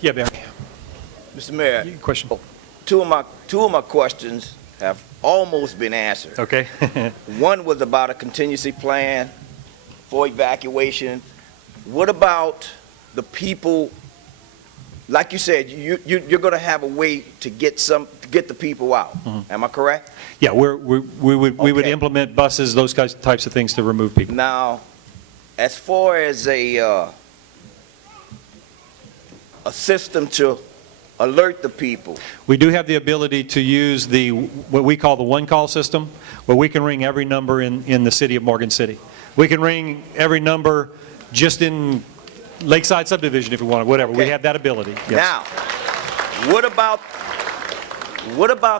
Yeah, Barry. Mr. Mayor, Question. two of my questions have almost been answered. Okay. One was about a contingency plan for evacuation. What about the people? Like you said, you're going to have a way to get the people out. Mm-hmm. Am I correct? Yeah, we would implement buses, those types of things to remove people. Now, as far as a system to alert the people, we do have the ability to use what we call the one-call system, where we can ring every number in the city of Morgan City. We can ring every number just in Lakeside subdivision if we want, whatever. Okay. We have that ability. Yes. Now, what about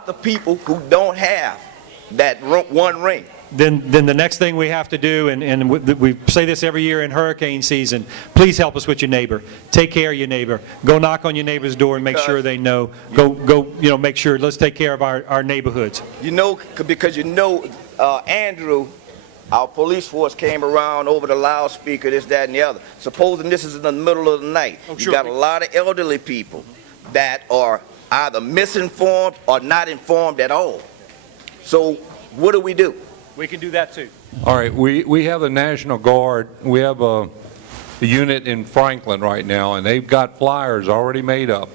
the people who don't have that one ring? Then the next thing we have to do, and we say this every year in hurricane season, please help us with your neighbor. Take care of your neighbor. Go knock on your neighbor's door and make sure they know. Go make sure, let's take care of our neighborhoods. You know, because Andrew, our police force came around over the loudspeaker, this, that, and the other. Supposing this is in the middle of the night. Oh, sure. You got a lot of elderly people that are either misinformed or not informed at all. So what do we do? We can do that too. All right, we have the National Guard. We have a unit in Franklin right now, and they've got flyers already made up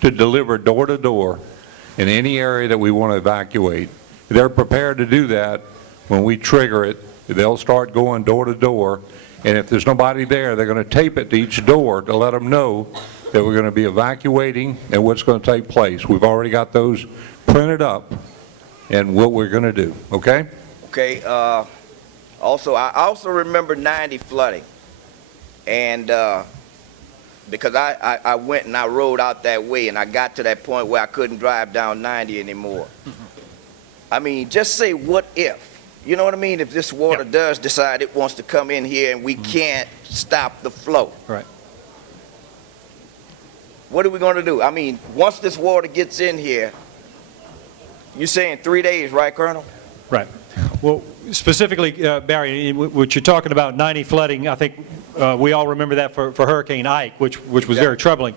to deliver door to door in any area that we want to evacuate. They're prepared to do that when we trigger it. They'll start going door to door, and if there's nobody there, they're going to tape it to each door to let them know that we're going to be evacuating and what's going to take place. We've already got those printed up and what we're going to do, okay? Okay, I also remember 90 flooding, and because I went and I rode out that way, and I got to that point where I couldn't drive down 90 anymore. I mean, just say what if. You know what I mean? If this water does decide it wants to come in here and we can't stop the flow. Right. What are we going to do? I mean, once this water gets in here, you're saying 3 days, right, Colonel? Right. Well, specifically, Barry, what you're talking about, 90 flooding, I think we all remember that for Hurricane Ike, which was very troubling.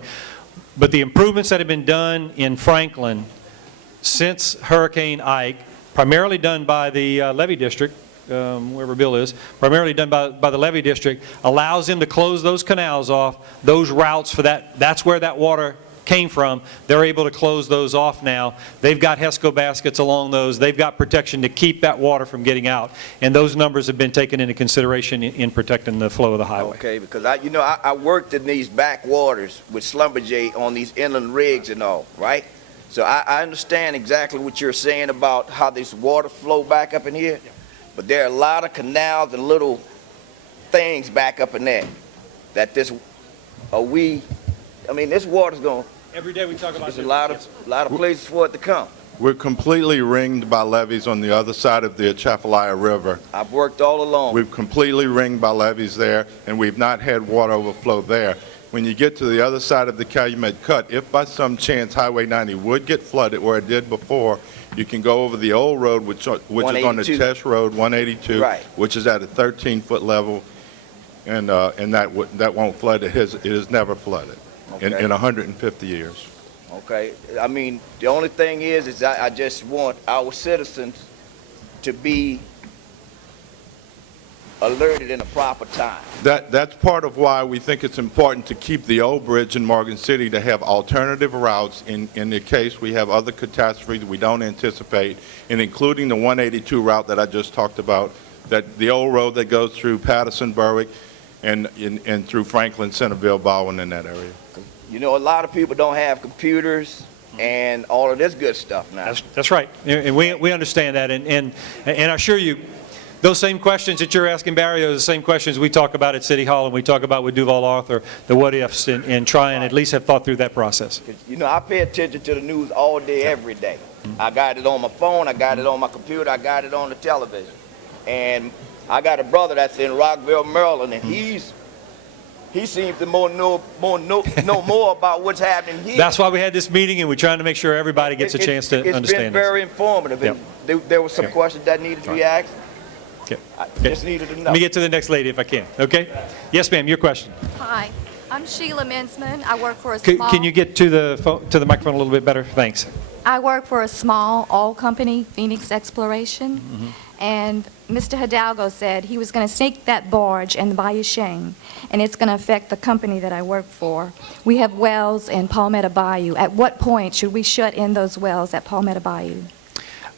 But the improvements that have been done in Franklin since Hurricane Ike, primarily done by the Levee District, wherever Bill is, primarily done by the Levee District, allows them to close those canals off, those routes for that. That's where that water came from. They're able to close those off now. They've got HESCO baskets along those. They've got protection to keep that water from getting out. And those numbers have been taken into consideration in protecting the flow of the highway. Okay, because I worked in these backwaters with Slumberjay on these inland rigs and all, right? So I understand exactly what you're saying about how this water flow back up in here, but there are a lot of canals and little things back up in there that this water's going. Every day we talk about there's a lot of places for it to come. We're completely ringed by levees on the other side of the Atchafalaya River. I've worked all along. We've completely ringed by levees there, and we've not had water overflow there. When you get to the other side of the Calumet Cut, if by some chance Highway 90 would get flooded where it did before, you can go over the old road, which is on the Tesh Road, 182, right, which is at a 13-foot level, and that won't flood. It has never flooded in 150 years. Okay. I mean, the only thing is I just want our citizens to be alerted in a proper time. That's part of why we think it's important to keep the old bridge in Morgan City, to have alternative routes in the case we have other catastrophes we don't anticipate, and including the 182 route that I just talked about, that the old road that goes through Patterson, Berwick, and through Franklin, Centerville, Baldwin, in that area. You know, a lot of people don't have computers and all of this good stuff now. That's right, and we understand that, and I assure you, those same questions that you're asking, Barry, are the same questions we talk about at City Hall and we talk about with Duval Arthur, the what ifs, and try and at least have thought through that process. You know, I pay attention to the news all day, every day. I got it on my phone, I got it on my computer, I got it on the television. And I got a brother that's in Rockville, Maryland, and he seems to know more about what's happening here. That's why we had this meeting, and we're trying to make sure everybody gets a chance to understand this. It's been very informative, and there were some questions that needed to be asked. Okay. I just needed to know. Let me get to the next lady if I can. Okay? Yes, ma'am, your question. Hi. I'm Sheila Minsman. I work for a small... Can you get to the microphone a little bit better? Thanks. I work for a small oil company, Phoenix Exploration, and Mr. Hidalgo said he was going to sink that barge in the Bayou Chene, and it's going to affect the company that I work for. We have wells in Palmetto Bayou. At what point should we shut in those wells at Palmetto Bayou?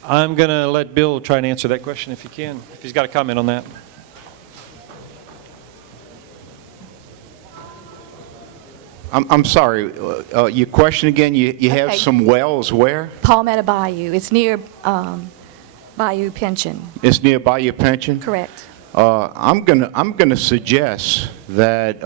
I'm going to let Bill try and answer that question if he can, if he's got a comment on that. I'm sorry, your question again, you have Okay. some wells where? Palmetto Bayou. It's near Bayou Pension. It's near Bayou Pension? Correct. I'm gonna suggest that,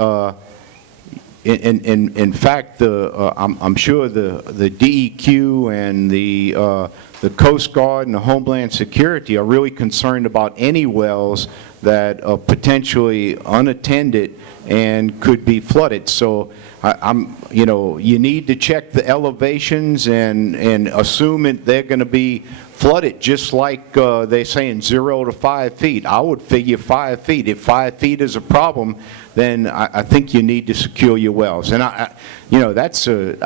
in fact, I'm sure the DEQ and the Coast Guard and the Homeland Security are really concerned about any wells that are potentially unattended and could be flooded. So you need to check the elevations and assume that they're going to be flooded, just like they're saying 0 to 5 feet. I would figure 5 feet. If 5 feet is a problem, then I think you need to secure your wells. And I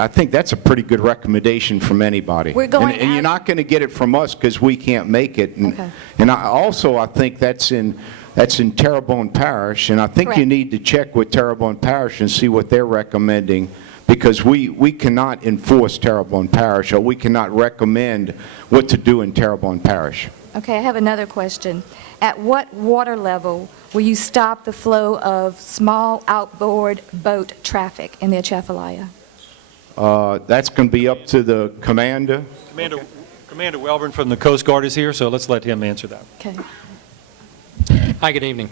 think that's a pretty good recommendation from anybody. We're going and you're out- not going to get it from us because we can't make it. And, Okay. and I think that's in Terrebonne Parish, and I think you Correct. need to check with Terrebonne Parish and see what they're recommending, because we cannot enforce Terrebonne Parish, or we cannot recommend what to do in Terrebonne Parish. Okay, I have another question. At what water level will you stop the flow of small outboard boat traffic in the Atchafalaya? That's going to be up to the commander. Commander Welborn from the Coast Guard is here, so let's let him answer that. Okay. Hi, good evening.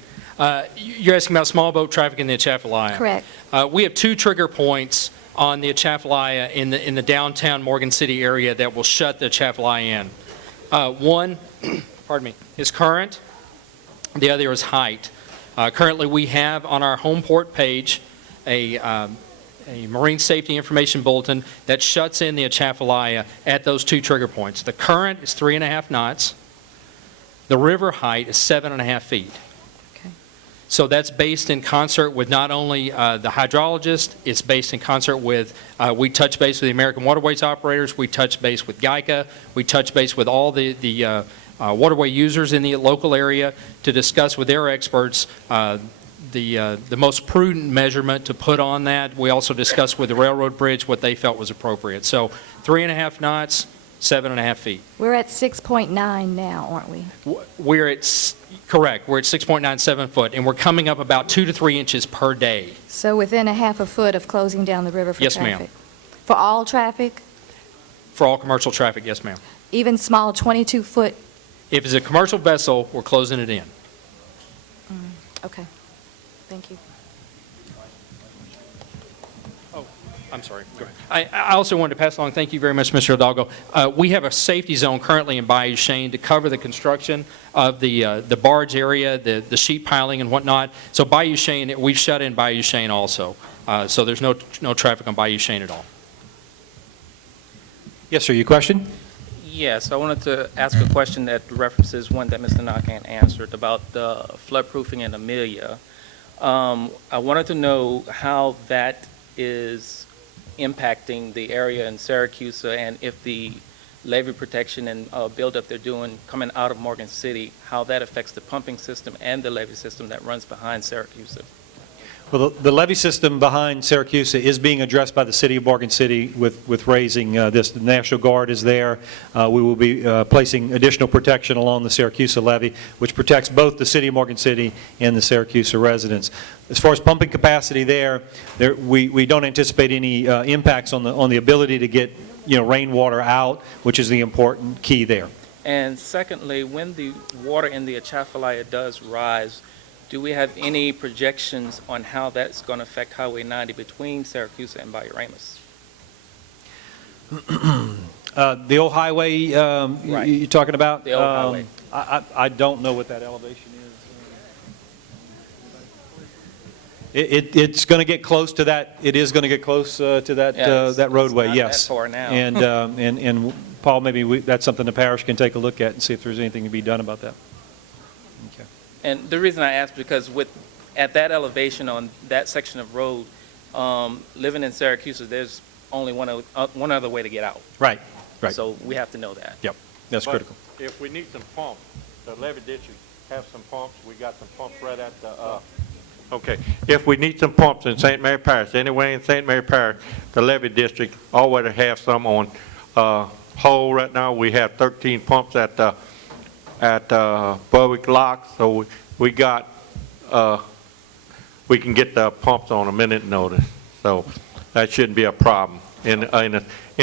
You're asking about small boat traffic in the Atchafalaya. Correct. We have 2 trigger points on the Atchafalaya in the downtown Morgan City area that will shut the Atchafalaya in. One, pardon me, is current. The other is height. Currently, we have on our home port page a marine safety information bulletin that shuts in the Atchafalaya at those 2 trigger points. The current is 3.5 knots. The river height is 7.5 feet. Okay. So that's based in concert with not only the hydrologist, it's based in concert with, we touch base with the American Waterways operators, we touch base with GEICA, we touch base with all the waterway users in the local area to discuss with their experts the most prudent measurement to put on that. We also discussed with the railroad bridge what they felt was appropriate. So 3.5 knots, 7.5 feet. We're at 6.9 now, aren't we? Correct, we're at 6.97 foot, and we're coming up about 2 to 3 inches per day. So within a half a foot of closing down the river for Yes, traffic? ma'am. For all traffic? For all commercial traffic, yes, ma'am. Even small 22-foot? If it's a commercial vessel, we're closing it in. Okay. Thank you. I'm sorry. Go ahead. I also wanted to pass along, thank you very much, Mr. Hidalgo. We have a safety zone currently in Bayou Chene to cover the construction of the barge area, the sheet piling and whatnot. So Bayou Chene, we've shut in Bayou Chene also. So there's no traffic on Bayou Chene at all. Yes, sir, your question? Yes, I wanted to ask a question that references one that Mr. Nakan answered about the floodproofing in Amelia. I wanted to know how that is impacting the area in Syracuse, and if the levee protection and buildup they're doing coming out of Morgan City, how that affects the pumping system and the levee system that runs behind Syracuse. Well, the levee system behind Syracuse is being addressed by the city of Morgan City with raising this. The National Guard is there. We will be placing additional protection along the Syracuse levee, which protects both the city of Morgan City and the Syracuse residents. As far as pumping capacity there we don't anticipate any impacts on the ability to get rainwater out, which is the important key there. And secondly, when the water in the Atchafalaya does rise, do we have any projections on how that's going to affect Highway 90 between Syracuse and Bayou Ramus? The old highway Right. you're talking about? The old highway. I don't know what that elevation is. It's going to get close to that. It is going to get close to that that roadway. It's not yes. that far now. And Paul, maybe that's something the parish can take a look at and see if there's anything to be done about that. Okay. And the reason I ask, because at that elevation on that section of road, living in Syracuse, there's only one other way to get out. Right, right. So we have to know that. Yep, that's But critical. if we need some pumps, the Levee District have some pumps. We got some pumps right at the, okay. If we need some pumps in St. Mary Parish, anywhere in St. Mary Parish, the Levee District already have some on hold right now. We have 13 pumps at Berwick Lock, so we got, we can get the pumps on a minute notice. So that shouldn't be a problem. In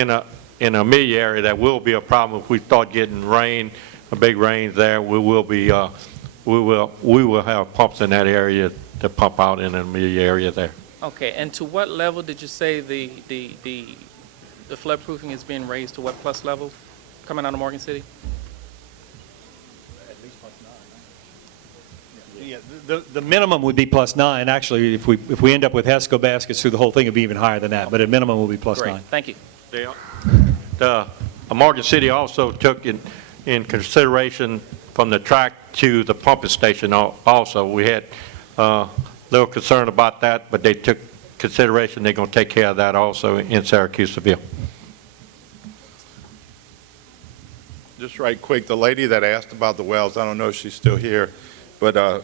a Amelia area, that will be a problem if we start getting rain, a big rains there. We will have pumps in that area to pump out in the Amelia area there. Okay, and to what level did you say the flood proofing is being raised to? What plus level coming out of Morgan City? Yeah, the minimum would be +9. Actually, if we end up with HESCO baskets through the whole thing, it'd be even higher than that. But at minimum, will be +9. Great, thank you. Morgan City also took in consideration from the track to the pumping station also. We had a little concern about that, but they took consideration. They're going to take care of that also in Syracuseville. Just right quick, the lady that asked about the wells, I don't know if she's still here, but I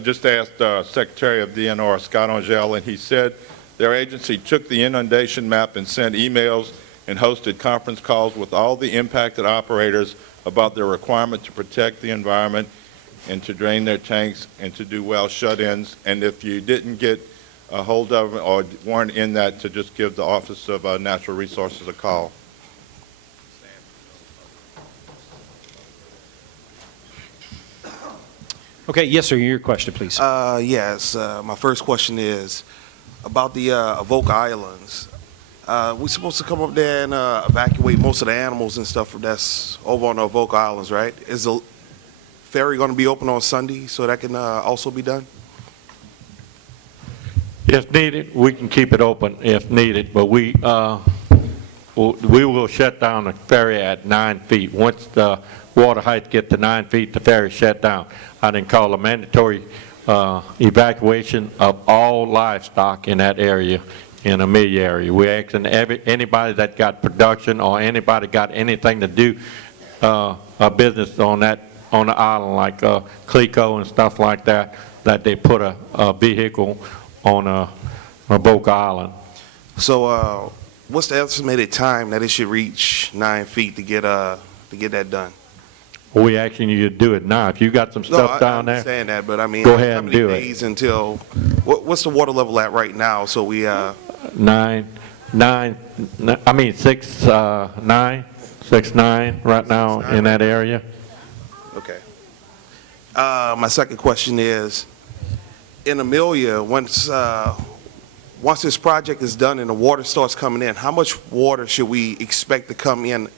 just asked Secretary of DNR, Scott Angel, and he said their agency took the inundation map and sent emails and hosted conference calls with all the impacted operators about their requirement to protect the environment and to drain their tanks and to do well shut-ins. And if you didn't get a hold of them or weren't in that, to just give the Office of Natural Resources a call. Okay, yes, sir, your question, please. Yes, my first question is about the Avoca Islands. We're supposed to come up there and evacuate most of the animals and stuff that's over on the Avoca Islands, right? Is the ferry going to be open on Sunday so that can also be done? If needed, we can keep it open if needed, but we will shut down the ferry at 9 feet. Once the water height gets to 9 feet, the ferry shut down. I didn't call a mandatory evacuation of all livestock in that area, in the Amelia area. We're asking anybody that got production or anybody got anything to do a business on the island, like Clico and stuff like that, that they put a vehicle on Avoca Island. So what's the estimated time that it should reach 9 feet to get that done? We asking you to do it now. If you got some stuff down there, I understand that, but I mean, go ahead how and many do it. days until, what's the water level at right now? So we, 6, 9 right now in that area. okay. My second question is, in Amelia, once this project is done and the water starts coming in, how much water should we expect to come in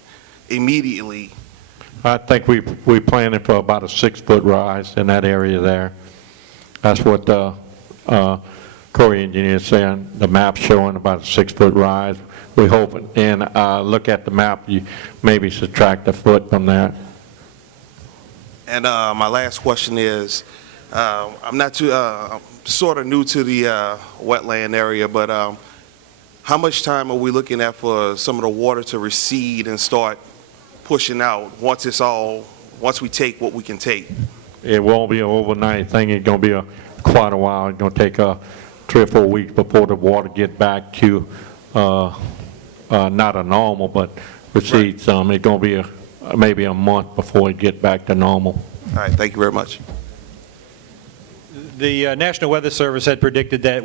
immediately? I think we planning for about a 6-foot rise in that area there. That's what the Corps engineer is saying. The map's showing about a 6-foot rise. We hope, and look at the map, you maybe subtract a foot from that. And my last question is, I'm not too, sort of new to the wetland area, but how much time are we looking at for some of the water to recede and start pushing out once we take what we can take? It won't be an overnight thing. It's going to be quite a while. It's going to take 3 or 4 weeks before the water get back to not a normal, but recede some. It's going to be maybe a month before it get back to normal. All right, thank you very much. The National Weather Service had predicted that